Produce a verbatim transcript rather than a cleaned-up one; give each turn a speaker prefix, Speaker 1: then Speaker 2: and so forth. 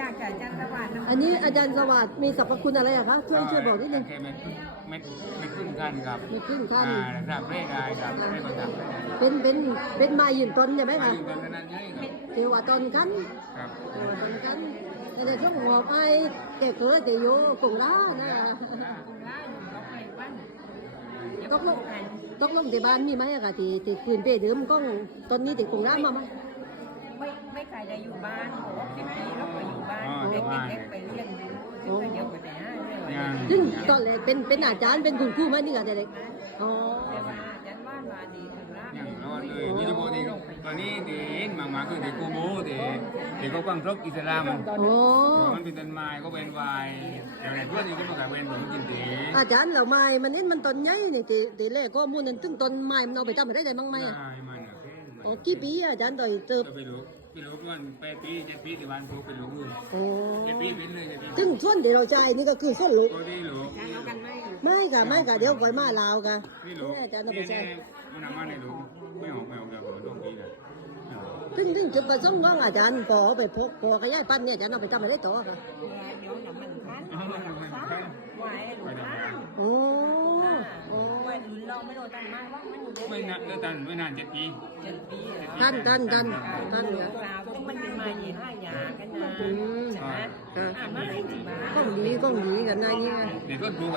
Speaker 1: จากอาจารย์สวัสดิ์
Speaker 2: อันนี้อาจารย์สวัสดิ์มีสรรพคุณอะไรอะคะช่วยช่วยบอกนิดนึง
Speaker 3: แค่เม็ดเม็ดเม็ดครึ่งกันครับ
Speaker 2: มีครึ่งขั้น
Speaker 3: อ่าครับเร่ได้ครับเร่ประจับ
Speaker 2: เป็นเป็นเป็นไม้ยืนต้นใช่ไหม
Speaker 3: ไม่
Speaker 2: คะ
Speaker 3: ยืนกันนั้นยัยครับ
Speaker 2: เทวาต้นกัน
Speaker 3: ครับ
Speaker 2: เทวาต้นกันแต่ในช่วงหัวไอ้แก่เกิดแต่อยู่กงล้านะ
Speaker 1: คุณล่าอยู่ก็ไปบ้าน
Speaker 2: ตกลงตกลงที่บ้านมีไหมอะคะที่ที่คืนเป้เดิมก้องตอนนี้ที่กงล้ามาไหม
Speaker 1: ไม่ไม่ใครได้อยู่บ้านหกสิบปีแล้วไปอยู่บ้านเด็กเด็กไปเรียนอยู่ซึ่งก็เดี๋ยวไปแต่ห้าเนี่ย
Speaker 3: ยัง
Speaker 2: ซึ่งตอนแรกเป็นเป็นอาจารย์เป็นคุณครูไหมนี่ค่ะแต่เด็กอ๋อ
Speaker 1: แต่ว่าอาจารย์บ้านมาดีถึงล่า
Speaker 3: ยังรอดเลยนี่จะบอกที่ตอนนี้ที่เห็นมามาคือที่กูโบที่ที่เขากว้างครบอิสลาม
Speaker 2: โอ้
Speaker 3: มันเป็นต้นไม้ก็เป็นวายแต่ในเพื่อนนี่ก็มากับเป็นผมกินตี
Speaker 2: อาจารย์เหล่าไม้มันเน้นมันต้นใหญ่นี่ตีตีแรกข้อมูลนั้นถึงต้นไม้มันเอาไปทำอะไรได้บ้างไหมอะ
Speaker 3: ได้มันอ่ะ
Speaker 2: โอ้กี่ปีอะอาจารย์ต่อยเติบ
Speaker 3: ก็ไปรู้ไปรู้ว่าแปดปีเจ็ดปีที่บ้านกูไปรู้
Speaker 2: โอ้
Speaker 3: เจ็ดปีเป็นเลยเจ็ดปี
Speaker 2: ซึ่งส่วนที่เราใจายนี่ก็คือส่วนลูก
Speaker 3: ก็ได้รู้
Speaker 1: อาจารย์เอากันไหม
Speaker 2: ไม่ค่ะไม่ค่ะเดี๋ยวก่อยมาลาวค่ะ
Speaker 3: นี่รู้
Speaker 2: เนี่ยอาจารย์ต้องไป
Speaker 3: เนี่ย
Speaker 2: ใช้
Speaker 3: มันทำมาในรู้ไม่ออกไม่ออกจากหัวตรงนี้นะ
Speaker 2: ซึ่งซึ่งจุดประสงค์ของอาจารย์พอเอาไปพกพอขยายพันธุ์เนี่ยอาจารย์เอาไปทำอะไรต่อค่ะ
Speaker 1: เดี๋ยวน้ำมันคันไหวหรือเปล่า
Speaker 2: โอ้โอ้
Speaker 1: ไหวหรือเราไม่โดนตันมากว่ามันอยู่
Speaker 3: ไม่นานเออตันไม่นานเจ็ดปี
Speaker 1: เจ็ดปี
Speaker 2: ท่านท่านท่านท่าน
Speaker 1: ค
Speaker 2: ค่ะ
Speaker 1: ราวที่มันเป็นมายี่ห้ายากันนะ
Speaker 2: อืม
Speaker 1: ใช่ไหมอ่าไม่จริงมา
Speaker 2: ก้องดีก้องดีกันนะเนี่ย
Speaker 3: เด็กก็รู้